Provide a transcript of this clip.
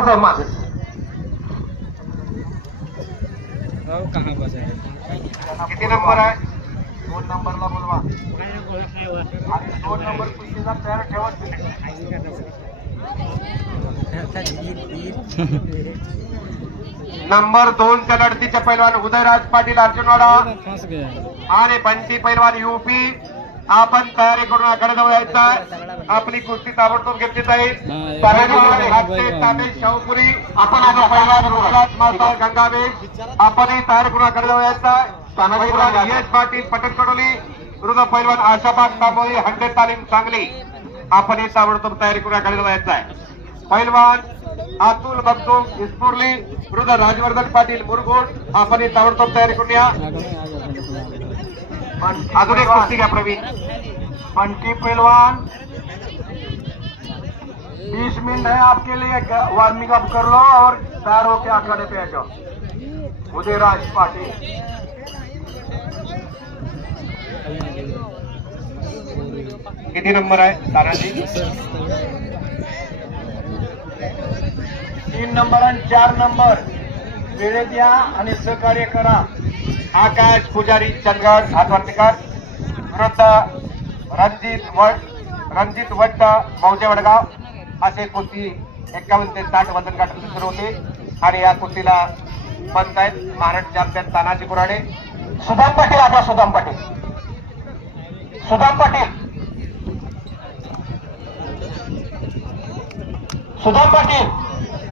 थोडासा साहेब मागे. किती नंबर आहे? 2 नंबरला बोलवा आणि 2 नंबर कुस्तीला तयार ठेवा. नंबर 2 च्या लढतीचे पैलवान उदयराज पाटील अर्जुनवाडा आणि बंटी पैलवान यूपी. आपण तयारी करून आकडे जवळ यायचा. आपली कुस्ती ताबडतोब घेतली जाईल. शाहूपुरी आपण आता पैलवान गुजरात माता गंगावेश आपणही तयारी करून आकडे जवळ यायचा. यश पाटील पटेल कडोली विरुद्ध पैलवान आशाबाग तांबोळी 100 तालीम सांगली. आपणही ताबडतोब तयारी करून आकडे जवळ यायचा आहे. पैलवान अतुल बगदूम इस्पुर्ली विरुद्ध राजवर्धन पाटील मुरगोड. आपणही ताबडतोब तयारी करून या. अजून एक कुस्ती घ्या प्रवीण. बंटी पहलवान 20 मिनट है आपके लिए, वार्मिंग अप कर लो और तैयार होके अखाड़े पे आ जाओ. उदयराज पाटिल. किती नंबर आहे तानाजी? 3 नंबर आणि 4 नंबर वेळेत या आणि सहकार्य करा. आकाश पुजारी चंदगड हातवर्तीकर विरुद्ध रणजित वट्ट मौजे वडगाव. असे कुस्ती 51 ते 60 वजन गटात सुरू होते आणि या कुस्तीला पंच आहेत महाराष्ट्र चॅम्पियन तानाजी कुराडे. सुदाम पाटील. आता सुदाम पाटील. सुदाम पाटील. सुदाम पाटील